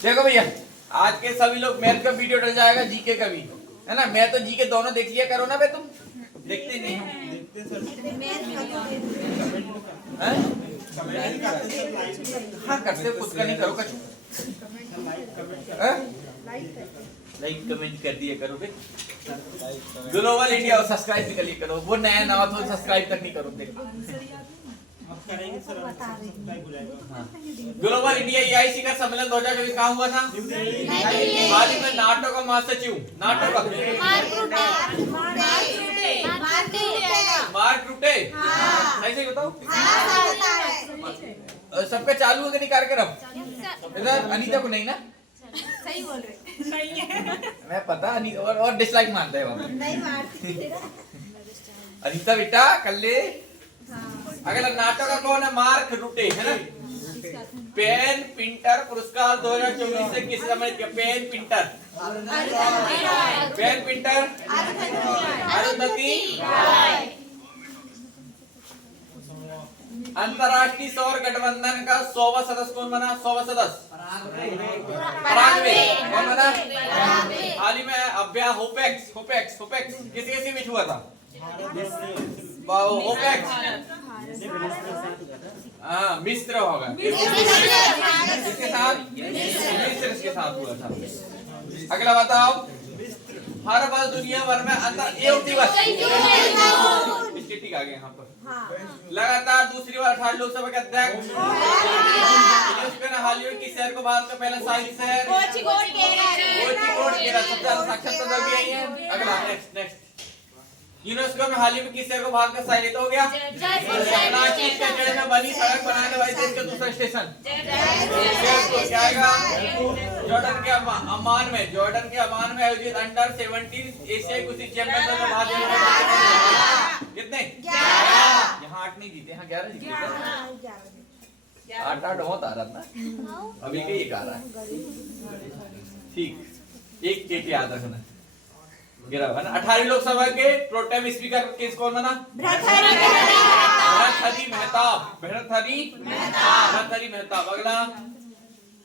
देखो भैया, आज के सभी लोग मैथ का वीडियो डल जाएगा, जीके का भी है ना। मैं तो जीके दोनों देख लिया करो ना बे, तुम देखते नहीं हो? हाँ करते, खुद का नहीं करो कछु। लाइक कमेंट कर दिया करो बे। ग्लोबल इंडिया और सब्सक्राइब भी कर लिया करो। वो नया नवा तो सब्सक्राइब तक नहीं करो। देखो ग्लोबल इंडिया EIC का सम्मेलन 2024 कहाँ हुआ था? हाल ही में नाटो का महासचिव, नाटो का मार्क रुटे, सही से बताओ। सबका चालू है कि नहीं कार्यक्रम? इधर अनीता को नहीं ना? सही बोल रहे। सही है। मैं पता अनीता और डिसलाइक मानता है वहाँ। नहीं मारती। अनीता बेटा कर ले। अगला नाटक का कौन है? मार्क रुटे, है ना। पेन पिंटर पुरस्कार 2024 से किस सम्मानित किया? PEN Pinter, PEN Pinter Arundhati. अंतर्राष्ट्रीय सौर गठबंधन का 100वां सदस्य कौन बना? 100वां सदस्य पराग्वे कौन बना? हाल ही में अभ्या होपेक्स होपेक्स होपेक्स किसके बीच हुआ था? होपेक्स मिस्र होगा। किसके साथ? मिस्र के साथ हुआ था। अगला बताओ, हर वर्ष दुनिया भर में अंतर योग दिवस ठीक आ गए यहाँ पर लगातार दूसरी बार 18 लोकसभा के अध्यक्ष हाल ही में किस शहर को भारत का पहला शाही शहर? कोझिकोड केरल। सबसे ज्यादा साक्षरता दर भी यही है। अगला नेक्स्ट यूनेस्को में हाल ही में किस शहर को भारत का शाही हो गया? कराची के जड़े में बनी सड़क बनाने वाले देश का दूसरा स्टेशन क्या आएगा? जॉर्डन के अमान में, जॉर्डन के अमान में आयोजित अंडर 17 एशियाई कुश्ती चैंपियनशिप में भारत कितने? 11। यहाँ 8 नहीं जीते, यहाँ 11 जीते। 8 बहुत आ रहा था, अभी के 1 आ रहा है। ठीक, एक टेट याद रखना। 18वीं लोकसभा के प्रोटेम स्पीकर किस कौन बना? भर्तृहरि मेहताब। अगला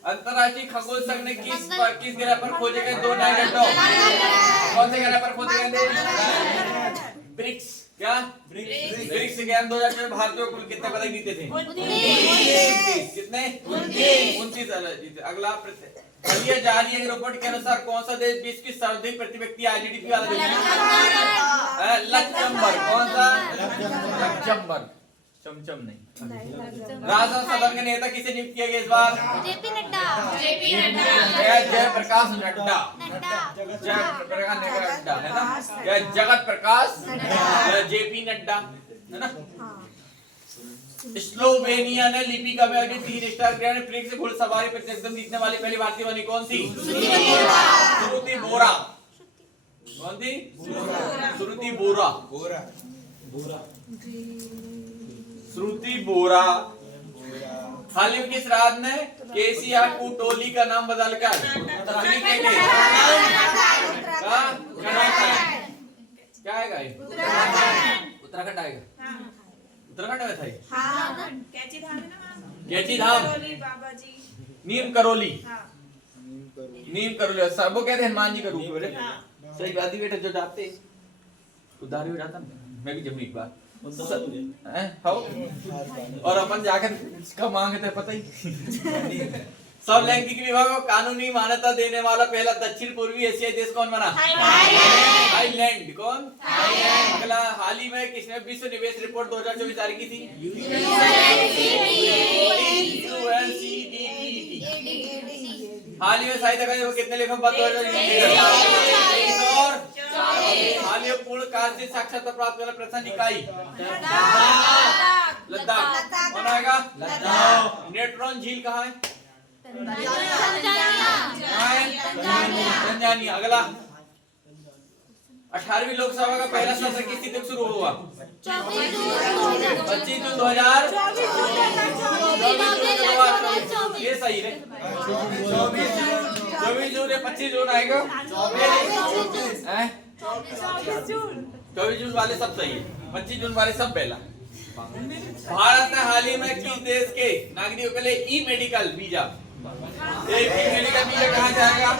अंतरराष्ट्रीय खगोल संघ ने किस ग्रह पर खोजे गए 2 नए ग्रह? कौन से ग्रह पर खोजे गए? ब्रिक्स। क्या? ब्रिक्स के 2024 भारत को कुल कितने पदक जीते थे? 29। कितने? 29 जीते। अगला हालिया जारी है रिपोर्ट के अनुसार कौन सा देश विश्व की सर्वाधिक प्रति व्यक्ति GDP वाला देश है? लक्जमबर्ग। कौन सा? लक्जमबर्ग। चमचम नहीं। राजस्थान सदन के नेता किसे नियुक्त किया गया इस बार? जेपी नड्डा। जयप्रकाश नड्डा। जयप्रकाश नड्डा है ना? जगत प्रकाश JP नड्डा है ना। स्लोवेनिया ने लिपिका में आयोजित 3 स्टार ग्रैंड प्रिक्स से घुड़सवारी प्रतियोगिता जीतने वाली पहली भारतीय बनी। कौन सी? श्रुति बोरा। कौन थी? श्रुति बोरा। श्रुति बोरा। हाल ही में किस राज्य ने केसिया कुटोली का नाम बदलकर क्या आएगा? उत्तराखंड आएगा। उत्तराखंड में था कैची धाम नीम करोली। नीम करोली वो कहते हैं हनुमान जी का रूप बेटे। सही बात ही बेटा, जो जाते उधार हो जाता ना। मैं भी जब एक बार और अपन जाकर इसका मांगते पता ही। सब लैंगिक विवाह को कानूनी मान्यता देने वाला पहला दक्षिण पूर्वी एशियाई देश कौन बना? थाईलैंड। कौन? अगला हाल ही में किसने विश्व निवेश रिपोर्ट 2024 जारी की थी? हाल ही में साहित्य अकादमी कितने लेखक पद? हाल ही में पूर्ण काशी साक्षरता प्राप्त करने प्रथम इकाई लद्दाख। कौन आएगा? नेट्रॉन झील कहाँ है? तंजानिया। अगला 18वीं लोकसभा का पहला सत्र किस तिथि शुरू हुआ? 25 जून 2000। ये सही है। 24 जून 25 जून आएगा। 24 जून वाले सब सही है, 25 जून वाले सब पहला। भारत ने हाल ही में किस देश के नागरिकों के लिए ई मेडिकल वीजा इंडिया वीजा कहाँ से आएगा?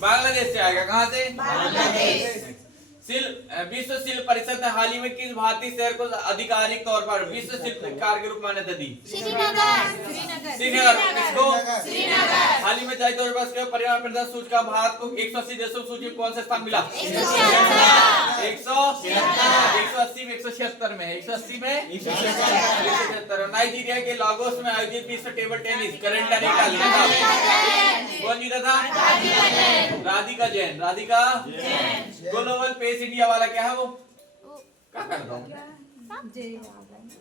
बांग्लादेश से आएगा। कहाँ से? विश्व शिल्प परिषद ने हाल ही में किस भारतीय शहर को आधिकारिक तौर पर विश्व शिल्पकार के रूप में मान्यता दी? श्रीनगर। किसको? हाल ही में जारी 2022 के पर्यावरण प्रदर्शन सूचकांक भारत को 180 देशों की सूची में कौन सा स्थान मिला? 180 में 176 में 180 में 176। नाइजीरिया के लागोस में आयोजित विश्व टेबल टेनिस करंट कौन जीता था? Radhika Jain. Radhika global peace India वाला क्या है वो? क्या करता हूँ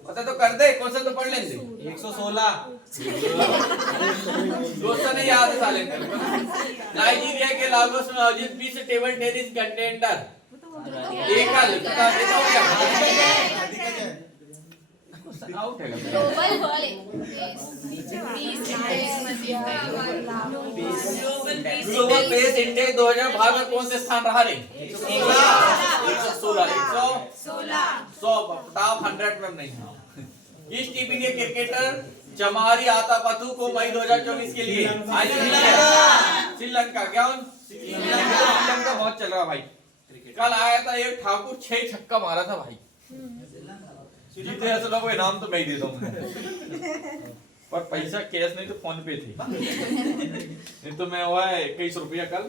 पता तो कर दे, क्वेश्चन तो पढ़ लेंगे। 116 क्वेश्चन नहीं याद है साले को। नाइजीरिया के लागोस में आयोजित विश्व टेबल टेनिस कंटेंटर आउट है ग्लोबल पेस इंडेक्स 2000 भाग में कौन से स्थान रहा रे? 116 टॉप 100 में नहीं। इस टीम के क्रिकेटर चमारी आतापथु को मई 2024 के लिए श्रीलंका क्या श्रीलंका बहुत चल रहा भाई। कल आया था एक ठाकुर 6 छक्का मारा था भाई। जीते ऐसे लोगों को इनाम तो मैं ही देता हूँ पर पैसा कैश नहीं तो फोन पे थे नहीं तो मैं हुआ है 21 रुपया कल।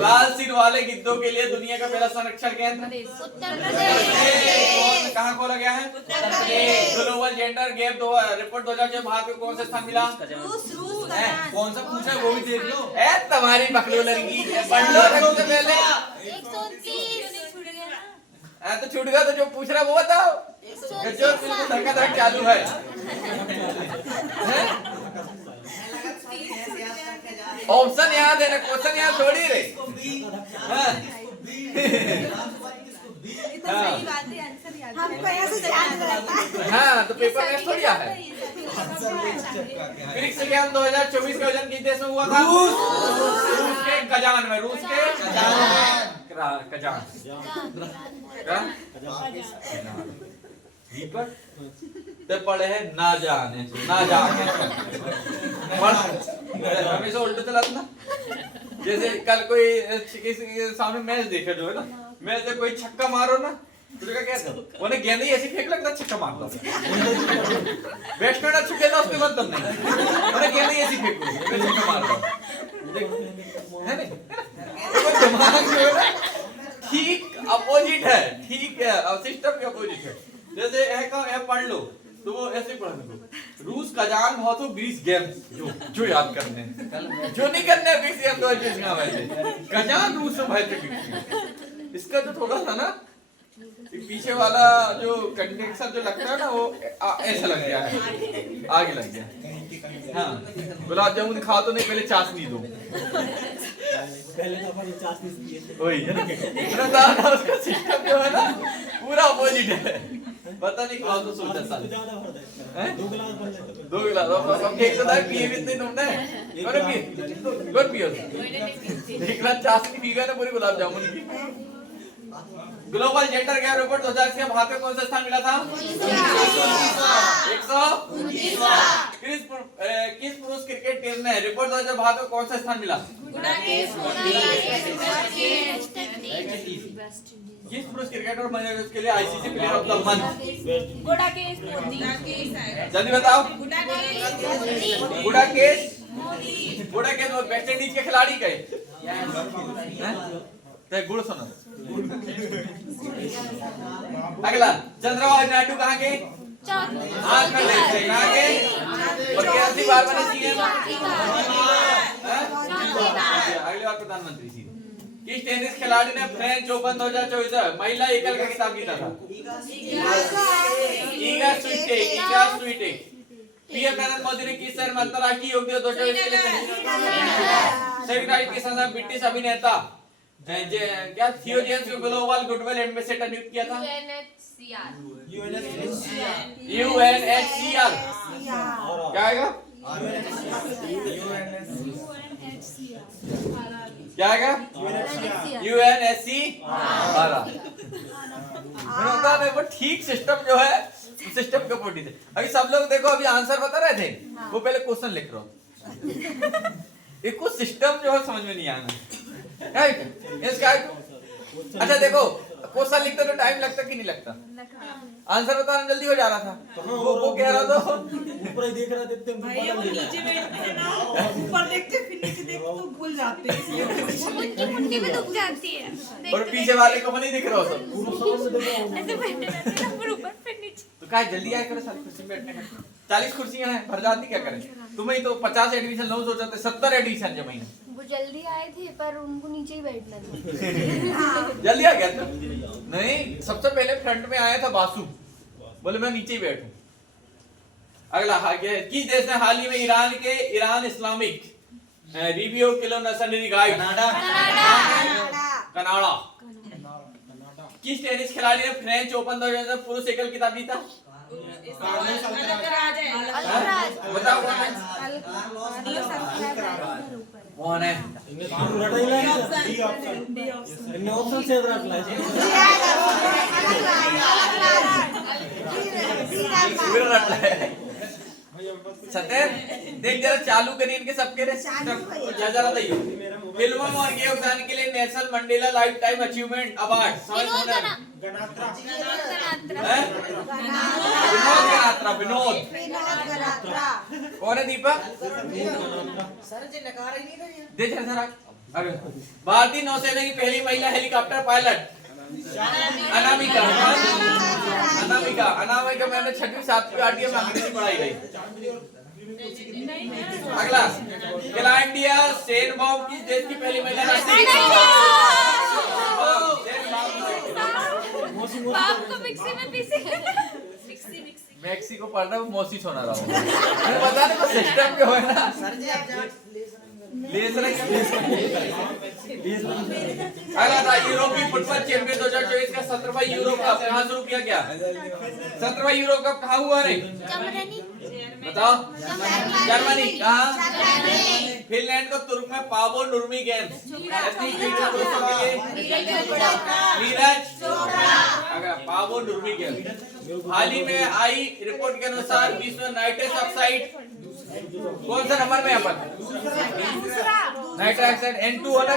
लाल सिर वाले गिद्धों के लिए दुनिया का पहला संरक्षण केंद्र उत्तर प्रदेश। कहाँ खोला गया है? Global gender gap report 2006 Bharat को कौन सा स्थान मिला? रूस कौन सा पूछा है वो भी देख लो। तुम्हारी बकलो लड़की पढ़ लो सबसे पहले। 130 तो छूट गया तो जो पूछ रहा वो बताओ। जो बिल्कुल धक्का चालू है। ऑप्शन याद है ना, क्वेश्चन याद थोड़ी रे। हाँ तो पेपर में थोड़ी है। ब्रिक्स गेम 2024 का आयोजन किस देश में हुआ था? रूस के कजान में। रूस के कजान तो पढ़े है ना जाने हमेशा उल्टे चला ना। जैसे कल कोई किसी के सामने मैच देखे जो है ना, मैच में कोई छक्का मारो ना तो क्या था उन्हें गेंद ही ऐसी फेंक लगता छक्का मार दो। बैट्समैन अच्छा खेला उसके बाद तुम नहीं उन्हें गेंद ही ऐसी फेंको छक्का मार दो है नहीं। दिमाग जो है ठीक अपोजिट है। ठीक है सिस्टम के अपोजिट है। जैसे है पढ़ लो तो वो ऐसे पढ़ लो। रूस कजान बहुत हो 20 गेम्स जो याद करने जो नहीं करने 20 गेम 2020 में वैसे कजान रूस में भाई थे। इसका जो थोड़ा था ना पीछे वाला जो कंडेंसर जो लगता है ना वो ऐसा लग गया है आगे लग गया। हाँ गुलाब जामुन खा तो नहीं पहले चाशनी दो वही है ना। उसका सिस्टम जो है ना पूरा अपोजिट है। पता नहीं खाओ तो सोचा साल 2 गिलास अब एक तो दाई पिए भी इतने तुमने और पियो 1 गिलास चाशनी पी गए ना पूरी गुलाब जामुन की। ग्लोबल जेंडर गैप रिपोर्ट 2000 के भारत को कौन सा स्थान मिला था? 119। किस पुरुष क्रिकेट टीम ने रिपोर्ट 2000 भारत को कौन सा स्थान मिला? किस पुरुष क्रिकेटर बने उसके लिए ICC player of the month? जल्दी बताओ। गुड़ाकेश वेस्ट इंडीज के खिलाड़ी कहे गुड़ सुनो। अगला चंद्रबाबू नायडू कहाँ के? आंध्र प्रदेश से। कहाँ के? और कैसी बार बने सीएम? अगली बार प्रधानमंत्री जी। किस टेनिस खिलाड़ी ने फ्रेंच ओपन 2024 महिला एकल का खिताब जीता था? ईगा स्वीटेक। पीएम नरेंद्र मोदी ने किस शहर में अंतरराष्ट्रीय योग दिवस 2024 के लिए संयुक्त राष्ट्र के संघ ब्रिटिश अभिनेता क्या थियोजेंस को ग्लोबल गुडविल एम्बेसडर नियुक्त किया था? UNHCR क्या आएगा? क्या आएगा? UNHCR। वो ठीक सिस्टम जो है सिस्टम के अपोजिट है। अभी सब लोग देखो अभी आंसर बता रहे थे वो पहले क्वेश्चन लिख रहा हूँ। एक कुछ सिस्टम जो है समझ में नहीं आना। राइट, इसका अच्छा देखो क्वेश्चन लिखते तो टाइम लगता कि नहीं लगता? आंसर बताना जल्दी हो जा रहा था। वो कह रहा था ऊपर ही देख रहा देखते भाई वो नीचे बैठते हैं ना, ऊपर देखते फिर नीचे देखते तो भूल जाते हैं, इसलिए उनकी मुट्ठी में दुख जाती है। और पीछे वाले को नहीं दिख रहा हो सब। ऐसे बैठे रहते हैं ऊपर ऊपर फिर नीचे। तो क्या जल्दी आया करो सारी कुर्सी में बैठने का। 40 कुर्सियां हैं, भर जाती क्या करें? तुम्हें तो 50 एडमिशन लो सोचा था, 70 एडमिशन जमा ही वो जल्दी आए थे पर उनको नीचे ही बैठना था। जल्दी आ गया था। नहीं, सबसे पहले फ्रंट में आया था बासु, बोले मैं नीचे ही बैठूं। अगला किस देश ने हाल ही में Iran Islamic revolutionary guard Canada. किस टेनिस खिलाड़ी ने फ्रेंच ओपन 2000 पुरुष एकल खिताब जीता? बताओ कौन है? ऑप्शन से सतेर देख जरा चालू करिए इनके सबके जरा दैयो। फिल्मों और के योगदान के लिए national Mandela life time achievement award Vinod कौन है? दीपक दे जरा। भारतीय नौसेना की पहली महिला हेलीकॉप्टर पायलट अनामिका। अनामिका मैंने 6वीं 7वीं 8वीं में अंग्रेजी पढ़ाई गई। अगला क्लाउडिया शेनबॉम किस देश की पहली महिला राष्ट्रपति? बाप को मिक्सी में पीसी। मैक्सिको पढ़ रहा हूँ, मौसी सुना रहा हूँ। मैं बता रहा हूँ सिस्टम जो है ना यूरोपीय फुटबॉल चैंपियन 2024 का 17वां यूरो कप कहाँ शुरू किया गया? 17वां यूरो कप कहाँ हुआ रे? बताओ। जर्मनी। कहाँ? फिनलैंड को तुर्क में पावो नुर्मी गेम्स। पावो नुर्मी गेम्स। हाल ही में आई रिपोर्ट के अनुसार विश्व में नाइट्रस ऑक्साइड कौन सा नंबर में? अपन नाइट्रस ऑक्साइड N2 होना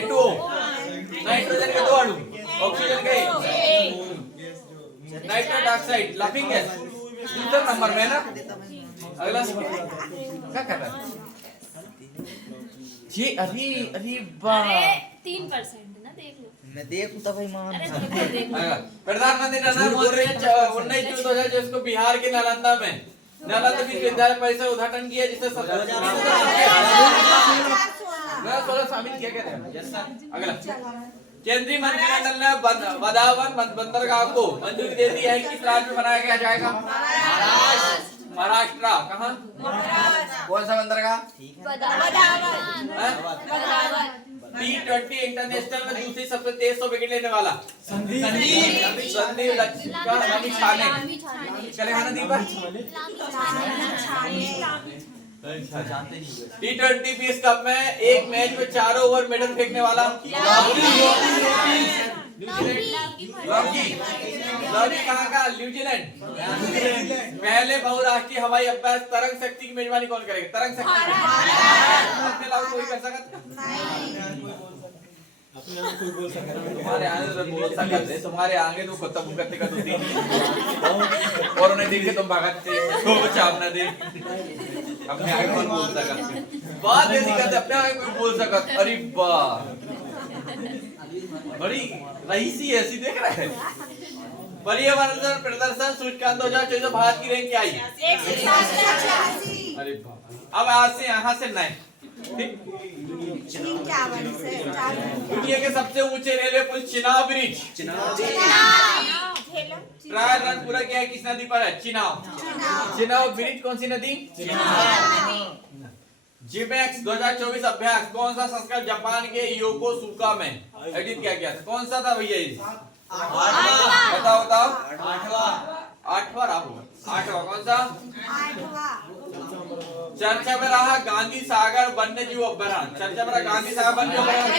N2 नाइट्रोजन के 2 अणु, ऑक्सीजन के नाइट्रस ऑक्साइड लाफिंग गैस दूसरे नंबर में ना। अगला क्या कर रहा है जी? अरे वाह 3% ना देख लो। मैं देखूं तो भाई मान। प्रधानमंत्री नरेंद्र मोदी ने 19 जून 2024 को बिहार के नालंदा विश्वविद्यालय परिसर उद्घाटन किया, जिसे 16 शामिल किया गया। अगला केंद्रीय मंत्रिमंडल ने बदावन बंदरगाह को मंजूरी दे दी है। किस राज्य में बनाया गया जाएगा? महाराष्ट्र। कहाँ? कौन सा बंदरगाह? T20 इंटरनेशनल में दूसरी सबसे तेज 100 विकेट लेने वाला संदीप T20 20 कप में एक मैच में 4 ओवर मेडल फेंकने वाला लॉकी कहाँ का? न्यूजीलैंड। पहले बहुराष्ट्रीय हवाई अभ्यास तरंग शक्ति की मेजबानी कौन करेगा? तरंग शक्ति अपने लाभ कोई कर सकता? अपने आप कोई बोल सकता है। तुम्हारे आगे तो बोल सकते, तुम्हारे आगे तो कुत्ता भुगतने का दो तीन और उन्हें देख के तुम भागते तो चावना दे। अपने आगे कौन बोल सकता? बात ऐसी करते अपने आगे कोई बोल सकता? अरे वाह बड़ी रईसी ऐसी देख रहे हैं। पर्यावरण प्रदर्शन सूचकांक 2024 भारत की रैंक क्या आई? अरे अब आज से यहाँ से नहीं दुनिया के सबसे ऊंचे रेलवे पुल चिनाब ब्रिज ट्रायल रन पूरा किया है किस नदी पर है? चिनाब ब्रिज कौन सी नदी? जिमेक्स 2024 अभ्यास कौन सा संस्करण जापान के योकोसुका में एडिट किया गया था? कौन सा था भैया ये? बताओ आठवां कौन सा? चर्चा में रहा गांधी सागर वन्य जीव अभ्यारण्य। चर्चा में रहा गांधी सागर वन्य अभ्यारण्य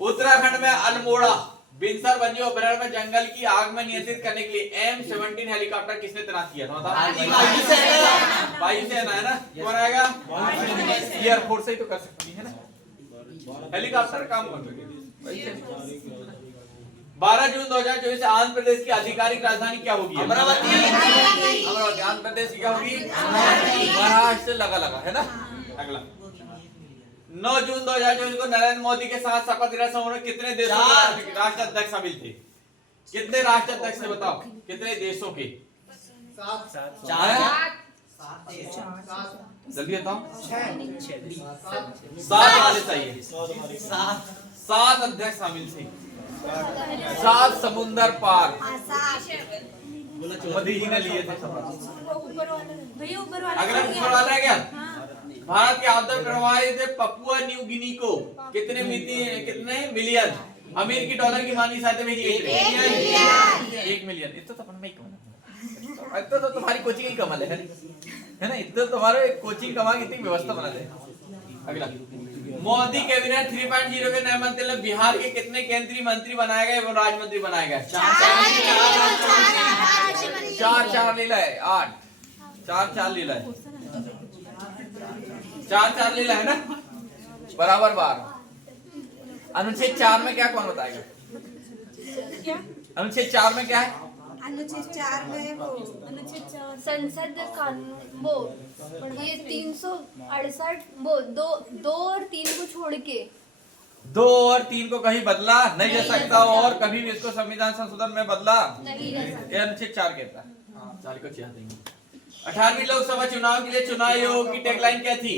उत्तराखंड में अल्मोड़ा बिनसर वन्य अभयारण्य में जंगल की आग में नियंत्रित करने के लिए M17 हेलीकॉप्टर किसने तैनात किया था? बताओ। वायुसेना है ना? कौन आएगा? एयरफोर्स से ही तो कर सकती है ना, हेलीकॉप्टर काम कर सके। 12 जून 2024 से आंध्र प्रदेश की आधिकारिक राजधानी क्या होगी? अमरावती। अमरावती। आंध्र प्रदेश की क्या होगी? महाराष्ट्र से लगा लगा है ना। अगला 9 जून 2024 को नरेंद्र मोदी के साथ शपथ ग्रहण समारोह में कितने देशों के राष्ट्राध्यक्ष शामिल थे? कितने राष्ट्राध्यक्ष थे बताओ, कितने देशों के? 7 जल्दी बताओ। 7 वाले चाहिए। 7 अध्यक्ष शामिल थे। 7 समुंदर पार मोदी जी ने लिए थे शपथ। भैया ऊपर वाला अगला ऊपर वाला है क्या? भारत के आपदा प्रभावित पपुआ न्यू गिनी को कितने मिलियन अमेरिकी डॉलर की मानवीय सहायता भेजी? 1 मिलियन। इतना तो अपन में ही कमाल है, इतना तो तुम्हारी कोचिंग ही कमाल है ना, इतना तुम्हारे कोचिंग कमा की इतनी व्यवस्था बना दे। अगला मोदी कैबिनेट 3.0 के नए मंत्री में बिहार के कितने केंद्रीय मंत्री बनाए गए एवं राज्य मंत्री बनाए गए? 4 लीला है, 8 4 लीला है, 4 लीला है ना, बराबर 12। अनुच्छेद 4 में क्या कौन बताएगा? अनुच्छेद 4 में क्या है? अनुच्छेद 4 में वो संसद कानून वो ये 368 वो 2 और 3 को छोड़ के 2 और 3 को कहीं बदला नहीं जा सकता और कभी भी इसको संविधान संशोधन में बदला नहीं जा सकता। ये अनुच्छेद 4 कहता है। 4 को चाह देंगे। 18वीं लोकसभा चुनाव के लिए चुनाव आयोग की टैगलाइन क्या थी?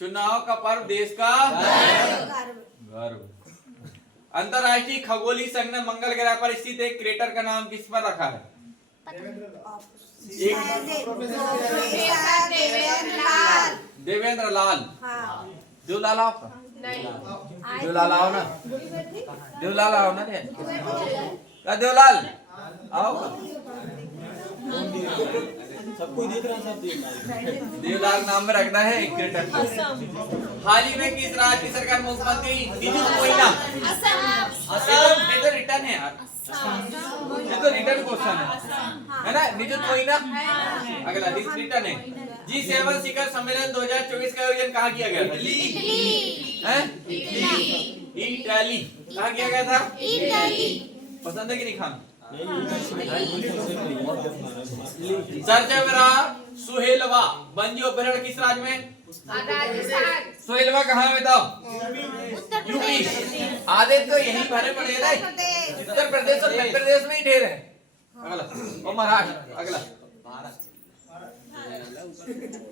चुनाव का पर्व देश का गर्व। अंतरराष्ट्रीय खगोलीय संघ ने मंगल ग्रह पर स्थित एक क्रेटर का नाम किस पर रखा है? देवेंद्र लाल। देवलाल आओ का? देवलाल आओ ना, देवलाल आओ ना रे, देवलाल आओ। सब कोई देख रहा है, सब देख रहा है। देवलाल नाम में रखना है क्रेटर को। हाल ही में किस राज्य की सरकार मुख्यमंत्री निजुत कोयना? ये तो रिटर्न है यार, ये तो रिटर्न क्वेश्चन है ना, निजुत कोयना। अगला रिटर्न है। G7 शिखर सम्मेलन 2024 का आयोजन कहाँ किया गया था? इटली। कहाँ किया गया था? पसंद है कि नहीं खाना? चर्चा में रहा सुहेलवा वन्य अभयारण्य किस राज्य में? सुहेलवा कहाँ है बताओ? यूपी। आधे तो यही भरे पड़े हैं, उत्तर प्रदेश और मध्य प्रदेश में ही ढेर है। अगला और महाराष्ट्र। अगला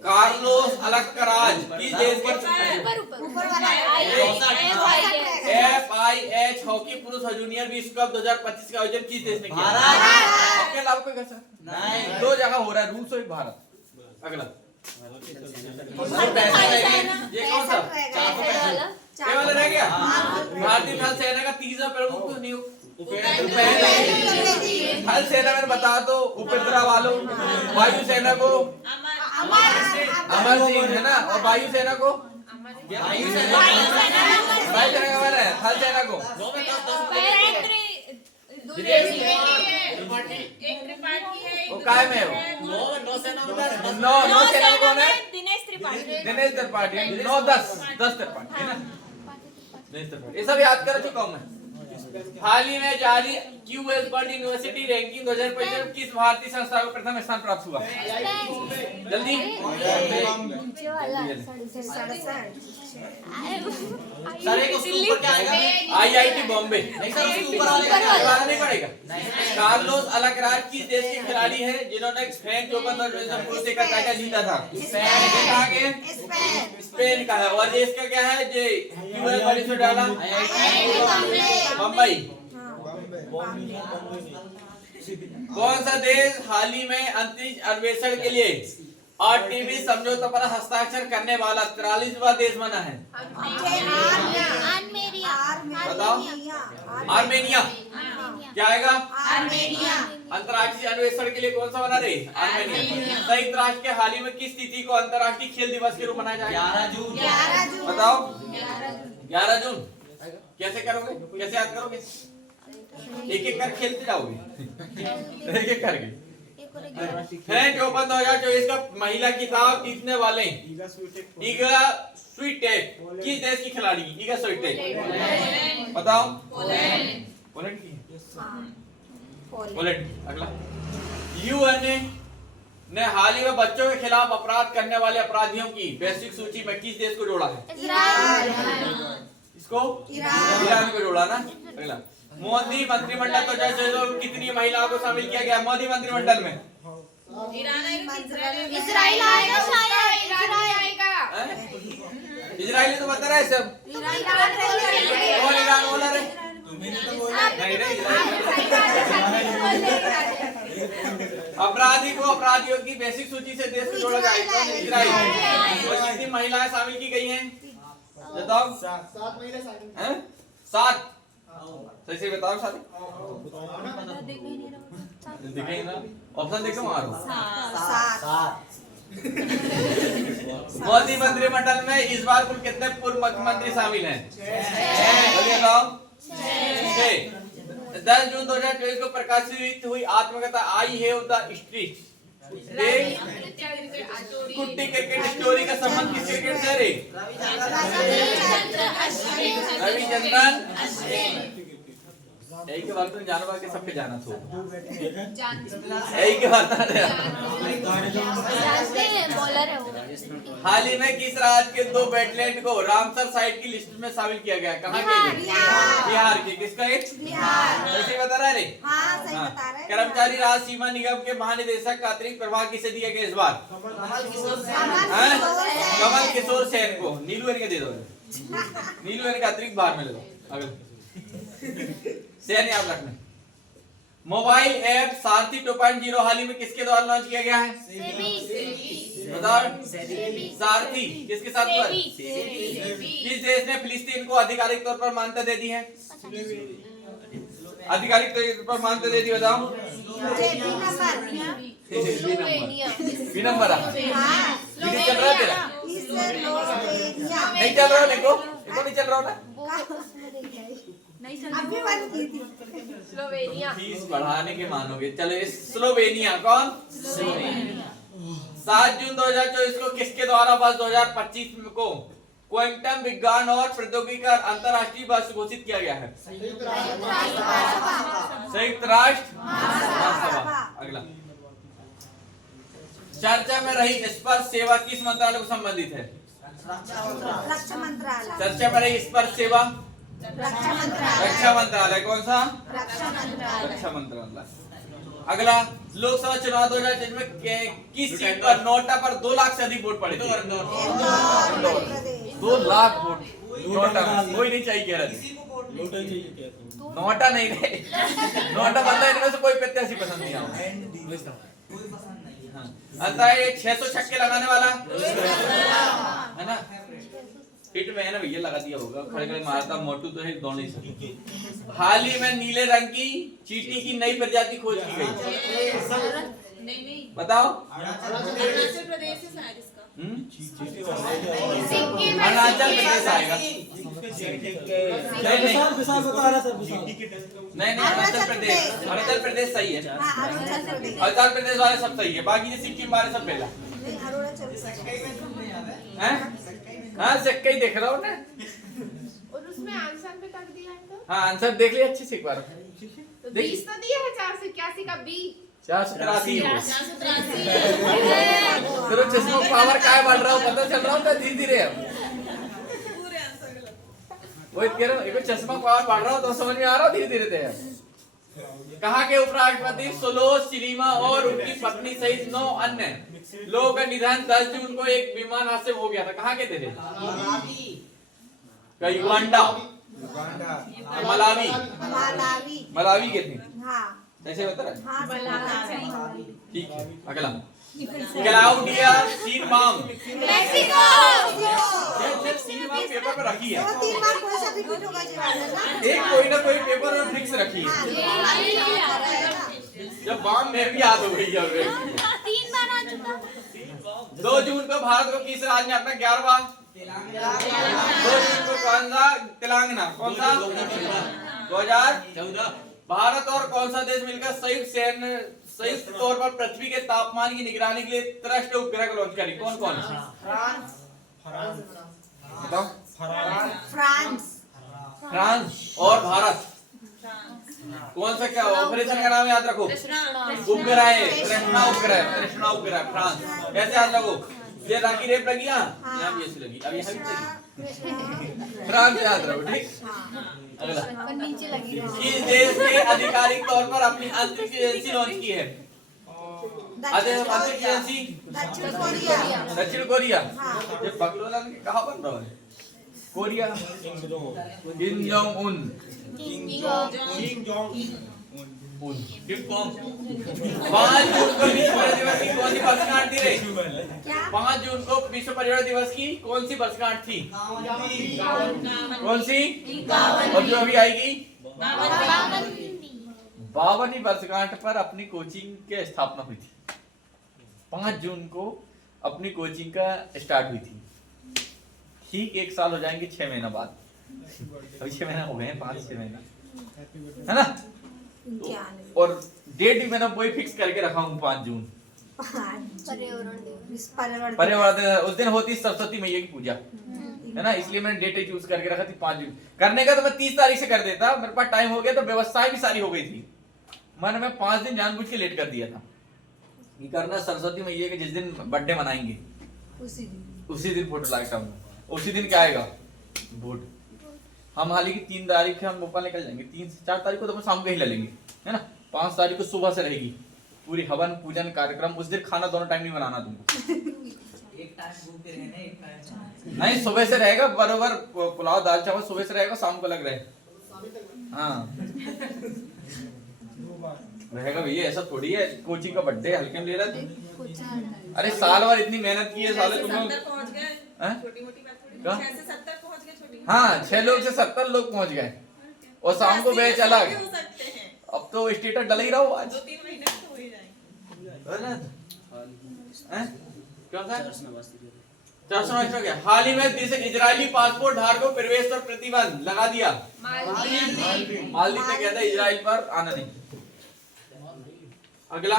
कार्लोस अल्काराज किस देश के FIH हॉकी पुरुष और जूनियर विश्व कप 2025 का आयोजन किस देश ने किया? आपके अलावा कोई कैसा? नहीं, 2 जगह हो रहा है, रूस और भारत। अगला ये कौन सा? ये वाला रह गया। भारतीय थल सेना का 3रा प्रमुख नियुक्त थल सेना में बता दो उपेंद्रा वालों, वायु सेना को अमर सिंह है ना, और वायु सेना को वायु सेना का वाला है, थल सेना को वो काय में हो? नौ सेना में कौन है? दिनेश त्रिपाठी। 9-10 त्रिपाठी है ना, दिनेश त्रिपाठी। ये सब याद कर चुका हूँ मैं। हाल ही में जारी QS वर्ल्ड यूनिवर्सिटी रैंकिंग 2025 में किस भारतीय संस्था को प्रथम स्थान प्राप्त हुआ? जल्दी नीचे वाला सर एक उसके ऊपर क्या आएगा? IIT बॉम्बे। नहीं सर उसके ऊपर वाला नहीं पड़ेगा। कार्लोस अल्काराज किस देश के खिलाड़ी हैं जिन्होंने फ्रेंच ओपन 2024 का टाइटल जीता था? कहाँ के? स्पेन का है। और देश का क्या है? जे QS वाली से डाला मुंबई। कौन सा देश हाल ही में अंतरिक्ष अन्वेषण के लिए आर्टेमिस समझौते पर हस्ताक्षर करने वाला 43वां देश बना है? बताओ। आर्मेनिया। क्या आएगा? आर्मेनिया। अंतर्राष्ट्रीय अन्वेषण के लिए कौन सा बना रहे? आर्मेनिया। संयुक्त राष्ट्र के हाल ही में किस तिथि को अंतर्राष्ट्रीय खेल दिवस के रूप मनाया जाएगा? 11 जून। बताओ। 11 जून। कैसे करोगे, कैसे याद करोगे? एक एक कर खेलते जाओगे एक एक करके। फ्रेंच ओपन 2024 का महिला किताब जीतने वाले ईगा स्वीटेक किस देश की खिलाड़ी? ईगा स्वीटेक बताओ। पोलैंड की। पोलैंड। अगला, यूएनए ने हाल ही में बच्चों के खिलाफ अपराध करने वाले अपराधियों की वैश्विक सूची में किस देश को जोड़ा है? इसको ईरान को जोड़ा ना। अगला, मोदी मंत्रिमंडल तो जैसे कितनी महिलाओं को शामिल किया गया मोदी मंत्रिमंडल में? इजराइल आएगा शायद। इजराइल तो बता रहा है सब। कौन ईरान बोला रे? नहीं रे, अपराधियों की बेसिक सूची से देश को जोड़ा जाएगा इजराइल। और कितनी महिलाएं शामिल की गई हैं बताओ? 7 महिला शामिल हैं? 7। सही से बताओ साथी। दिखे ना, ऑप्शन देखो मारो। 7। मोदी मंत्रिमंडल में इस बार कुल कितने पूर्व मुख्यमंत्री शामिल हैं? 6। 10 जून 2024 को प्रकाशित हुई आत्मकथा आई हैव द स्ट्रीट कुट्टी क्रिकेट स्टोरी का संबंध किस क्रिकेट से है? रविचंद्रन अश्विन। यही के बारे में जानवर के सबके जाना था। यही के बारे हाल ही में किस राज्य के 2 वेटलैंड को रामसर साइट की लिस्ट में शामिल किया गया? कहाँ के? बिहार के। किसका? ऐसे बता रहा है। कर्मचारी राज्य सीमा निगम के महानिदेशक का अतिरिक्त प्रभार किसे दिया गया इस बार? कमल किशोर सेन को। नीलू के दे दो। नीलू का अतिरिक्त भार में ले दो। अगला, सेन याद रखना। मोबाइल ऐप सारथी 2.0 हाल ही में किसके द्वारा लॉन्च किया गया है? बताओ। सारथी किसके साथ? किस देश ने फिलिस्तीन को आधिकारिक तौर पर मान्यता दे दी है? आधिकारिक तौर पर मान्यता दे दी बताओ। बी नंबर चल रहा है तेरा? नहीं चल रहा देखो नहीं चल रहा ना। स्लोवेनिया। फीस बढ़ाने के मानोगे। चलो स्लोवेनिया। कौन? 7 जून 2024 को किसके द्वारा वर्ष 2025 को क्वांटम विज्ञान और प्रौद्योगिकी का अंतरराष्ट्रीय वर्ष घोषित किया गया है? संयुक्त राष्ट्र महासभा। अगला, चर्चा में रही स्पर्श सेवा किस मंत्रालय को संबंधित है? रक्षा मंत्रालय। चर्चा में रही स्पर्श सेवा रक्षा मंत्रालय। कौन सा? रक्षा मंत्रालय। अगला, लोकसभा चुनाव 2023 में किस सीट पर नोटा पर 2 लाख से अधिक वोट पड़े थे? 2 लाख वोट नोटा में। कोई नहीं चाहिए कह रहा। नोटा नहीं रहे। नोटा बंदा इनमें से कोई प्रत्याशी पसंद नहीं आओ। अतः ये 600 छक्के लगाने वाला है ना। हिट में है ना भैया, लगा दिया होगा। खड़े खड़े मारता मोटू तो है, दौड़ नहीं सकता। हाल ही में नीले रंग की चींटी की नई प्रजाति खोज की गई। नहीं बताओ। अरुणाचल प्रदेश से शायद इसका। अरुणाचल प्रदेश आएगा। नहीं अरुणाचल प्रदेश सही है। अरुणाचल प्रदेश वाले सब सही है, बाकी सिक्किम वाले सब पहला। हाँ सिक्का ही देख रहा हूँ ना। और उसमें आंसर भी कर दिया है तो? हाँ आंसर देख लिया अच्छे से एक बार। तो 20 तो दिया है 481 का बी। 483 फिर चश्मा पावर क्या बढ़ रहा हो पता चल रहा होता धीरे धीरे। पूरे आंसर गलत। वही कह रहा हूँ, एक चश्मा पावर बढ़ रहा हो तो समझ में आ रहा हो धीरे धीरे। कहाँ के उपराष्ट्रपति सोलोस चिलीमा और उनकी पत्नी सहित 9 अन्य लोगों का निधन 10 जून को एक विमान हादसे में हो गया था। कहाँ के थे? युगांडा, मलावी के थे। ऐसे बता रहा है। ठीक है। अगला, क्लाउडिया शीरमाम पेपर पर रखी है। एक कोई ना कोई पेपर में फिक्स रखी है। जब बॉम्ब में भी याद हो गई। 3 बार आ चुका। 2 जून को भारत को किस राज्य ने अपना 11वां 2 जून को कौन सा तेलंगाना, कौन सा 2014। भारत और कौन सा देश मिलकर संयुक्त तौर पर पृथ्वी के तापमान की निगरानी के लिए थ्रस्ट उपग्रह लॉन्च करी? कौन कौन? बताओ। फ्रांस और भारत। कौन सा क्या ऑपरेशन का नाम याद रखो? उपग्रह, कृष्णा उपग्रह फ्रांस। कैसे याद रखो? ये राखी रेप लगी, यहाँ भी ऐसी लगी, अब यहाँ भी लगी। फ्रांस याद रखो, ठीक। अगला, पर नीचे लगी है। किस देश ने आधिकारिक तौर पर अपनी अंतरिक्ष एजेंसी लॉन्च की है? अंतरिक्ष एजेंसी दक्षिण कोरिया। ये बगलोला कहाँ बन रहा है? कोरिया। Kim Jong Un. 5 जून को विश्व पर्यावरण दिवस की कौन सी वर्षगांठ थी रे? 5 जून को विश्व पर्यावरण दिवस की कौन सी वर्षगांठ थी? कौन सी? और जो अभी आएगी 52वीं वर्षगांठ पर अपनी कोचिंग की स्थापना हुई थी। 5 जून को अपनी कोचिंग का स्टार्ट हुई थी। ठीक 1 साल हो जाएंगे 6 महीना बाद। अभी 6 महीना हो गए हैं, 5-6 महीना, है ना? और डेट भी मैंने वही फिक्स करके रखा हूँ 5 जून। पर्यावरण उस दिन होती सरस्वती मैया की पूजा, है ना? इसलिए मैंने डेट चूज करके रखा थी 5 जून। करने का तो मैं 30 तारीख से कर देता, मेरे पास टाइम हो गया तो व्यवस्थाएं भी सारी हो गई थी। मैं 5 दिन जानबूझ के लेट कर दिया था। ये करना सरस्वती मैया के जिस दिन बर्थडे मनाएंगे उसी दिन फोटो लाइट आऊंगा। उसी दिन क्या आएगा? वोट। हम हालांकि 3 तारीख के हम भोपाल निकल जाएंगे, 3 से 4 तारीख को तो हम शाम को ही ले लेंगे, है ना? 5 तारीख को सुबह से रहेगी पूरी हवन पूजन कार्यक्रम। उस दिन खाना दोनों टाइम नहीं बनाना तुमको। एक टाइम भूखे रहने, एक टाइम नहीं, सुबह से रहेगा बरोबर। पुलाव दाल चावल सुबह से रहेगा, शाम को लग रहे। हाँ रहेगा भैया, ऐसा थोड़ी है कोचिंग का बर्थडे हल्के में ले रहा थे। अरे साल भर इतनी मेहनत की है साले तुम लोग। हाँ 6 लोग से 70 लोग पहुंच गए और शाम को बैच अलग। अब तो स्टेटस डल ही रहा हो आज। 2-3 महीने तो हो ही जाएंगे। क्या था? 400 हो गया। हाल ही में देश इजरायली पासपोर्ट धारकों को प्रवेश पर प्रतिबंध लगा दिया। मालदीव में कहता है इजराइल पर आना नहीं। अगला,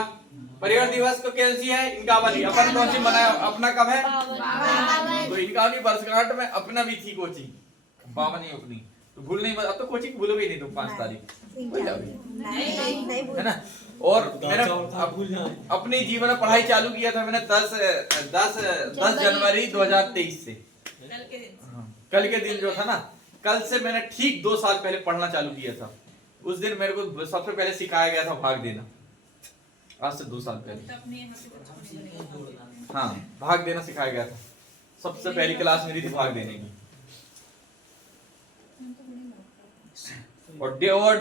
पर्यावरण दिवस को कैसी है? इनका वाली अपन कौन सी मनाया? अपना कब है? तो इनका भी वर्षगांठ में अपना भी थी कोचिंग 52 अपनी, तो भूल नहीं। अब तो कोचिंग भूलोगे नहीं तुम 5 तारीख, है ना? और मैंने अपनी जीवन में पढ़ाई चालू किया था मैंने 10 जनवरी 2023 से। कल के दिन जो था ना, कल से मैंने ठीक 2 साल पहले पढ़ना चालू किया था। उस दिन मेरे को सबसे पहले सिखाया गया था भाग देना। आज से 2 साल पहले, हाँ भाग देना सिखाया गया था। सबसे पहली क्लास मेरी थी भाग देने की। और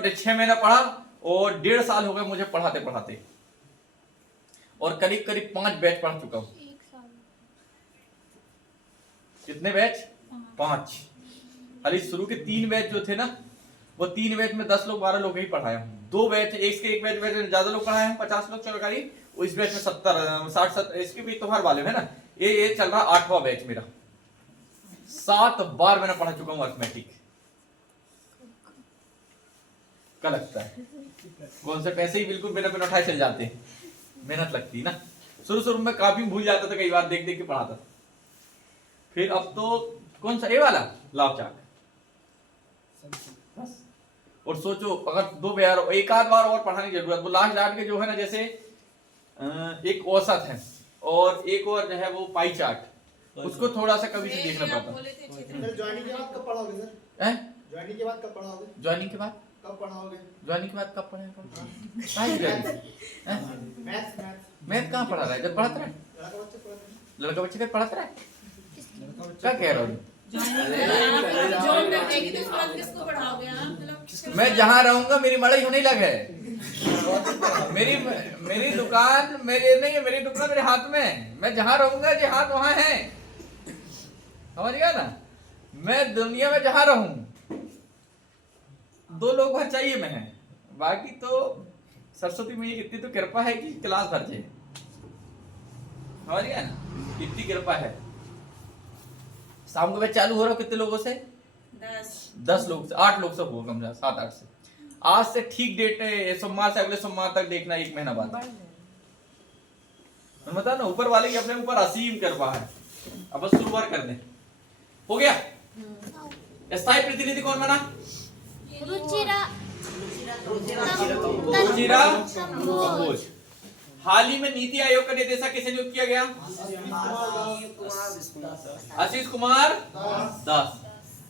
6 महीना पढ़ा और 1.5 साल हो गए मुझे पढ़ाते पढ़ाते। और करीब 5 बैच पढ़ चुका हूँ। कितने बैच? 5। अरे शुरू के 3 बैच जो थे ना, वो 3 बैच में 10 लोग 12 लोग ही पढ़ाया हूँ। 2 बैच, एक बैच में ज्यादा लोग पढ़ाए हैं, 50 लोग चल रही। इस बैच में 60 इसके भी त्योहार वाले है ना। ये चल रहा 8वां बैच मेरा। 7 बार मैंने पढ़ा चुका हूँ अर्थमेटिक। क्या लगता है? कौन से पैसे ही बिल्कुल बिना बिना उठाए चल जाते हैं। मेहनत लगती है ना। शुरू में काफी भूल जाता था, कई बार देख देख के पढ़ाता। फिर अब तो कौन सा? ये वाला लाभ चाक। और सोचो अगर 2 बार, एक आध बार और पढ़ाने की जरूरत। वो लास्ट डाट के जो है ना, जैसे एक औसत है और एक और जो है वो पाई चार्ट, उसको थोड़ा सा कभी से देखना पड़ता। ज्वाइनिंग के बाद कब पढ़ोगे सर? हैं? ज्वाइनिंग के बाद कब पढ़ोगे? ज्वाइनिंग के बाद कब पढ़ाओगे? ज्वाइनिंग के बाद कब पढ़ेगा? मैथ कहाँ पढ़ा रहा है? जब पढ़ाता है लड़का बच्चे का पढ़ाता है। क्या कह रहा हूँ? मैं जहाँ रहूंगा मेरी मड़ई होने लग है। मेरी दुकान मेरे नहीं है, मेरी दुकान मेरे हाथ में है। मैं जहाँ रहूंगा जो हाथ वहाँ है, समझ गया ना? मैं दुनिया में जहाँ रहूं 2 लोग भर चाहिए मैं है। बाकी तो सरस्वती मैया की इतनी तो कृपा है कि क्लास भर जाए, समझ गया ना? इतनी कृपा है। शाम को बैच चालू हो रहा हो कितने लोगों से? 10 लोग से, 8 लोग से होगा कम से 7-8 से। आज से ठीक डेट है, सोमवार से अगले सोमवार तक देखना, 1 महीना बाद। मैं बता ना, ऊपर वाले की अपने ऊपर असीम कृपा है। अब बस शुरुआत कर दें। हो गया? स्थायी प्रतिनिधि कौन बना? रुचिरा रुचिरा कंबोज। हाल ही में नीति आयोग का निदेशक किसे नियुक्त किया गया? आशीष कुमार दास।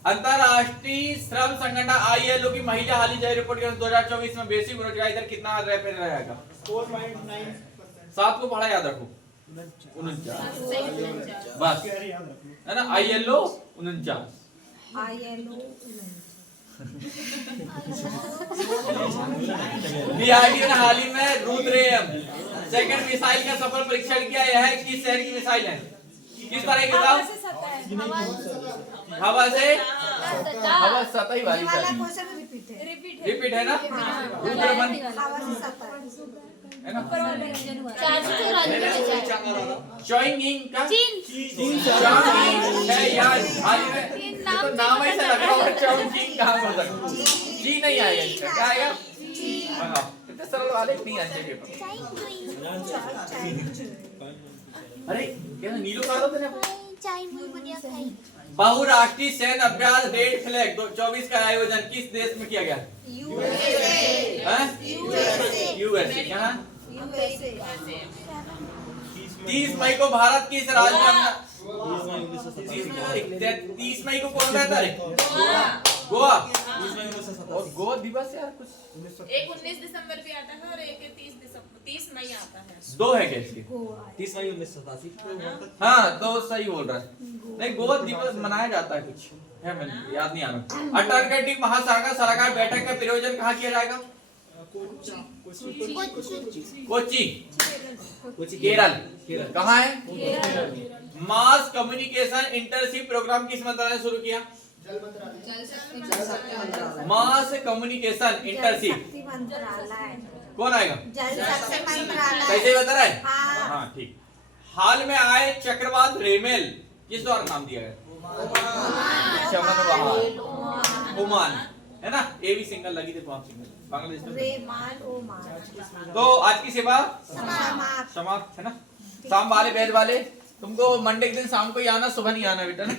अंतरराष्ट्रीय श्रम संगठन ILO की महिला हालिया रिपोर्ट के अनुसार 2024 में वैश्विक बेरोजगारी दर कितना रहेगा? 4.9%। 7 को पढ़ा याद रखो, 49 बस, है ना? ILO 49। DRDO ने हाल ही में रुद्रम सेकंड मिसाइल का सफल परीक्षण किया। यह किस शहर की मिसाइल है? किस तरह की था? हवा से सतही वाली रिपीट है ना? रुद्रमन है ना? चॉइंगिंग का चॉइंगिंग है यार, हाल ही में तो नाम ऐसा लग रहा है। चॉइंगिंग कहाँ हो सकता? जी नहीं आएगा, इसका क्या आएगा? इतने सरल वाले नहीं आने के। अरे क्या नीलो कर दो ना। बहुराष्ट्रीय सैन्य अभ्यास रेड फ्लैग 24 का आयोजन किस देश में किया गया? यूएसए। कहाँ? 30 मई को भारत की इस राज्य में 30 मई को कौन रहता है? गोवा। और गोवा दिवस यार कुछ एक 19 दिसंबर भी आता है और एक 30 मई आता है। 2 है क्या इसके? 30 मई 1987। हाँ, तो सही बोल रहा है। नहीं, गोवा दिवस मनाया जाता है कुछ है, मैं याद नहीं आ रहा। अंटार्कटिक महासागर सलाहकार बैठक का प्रयोजन कहाँ किया जाएगा? कोच्चि केरल। कहाँ है? मास कम्युनिकेशन इंटर्नशिप प्रोग्राम किस मंत्रालय ने शुरू किया? जल मंत्रालय। मास कम्युनिकेशन इंटर्नशिप कौन आएगा? कैसे बता रहा है? हाँ ठीक। हाल में आए चक्रवात रेमेल किस द्वारा नाम दिया गया? ओमान, है ना? ए भी सिंगल लगी थे, 5 सिंगल बांग्लादेश में। तो आज की सेवा समाप्त, है ना? शाम वाले बैच वाले तुमको मंडे के दिन शाम को ही आना, सुबह नहीं आना बेटा ना।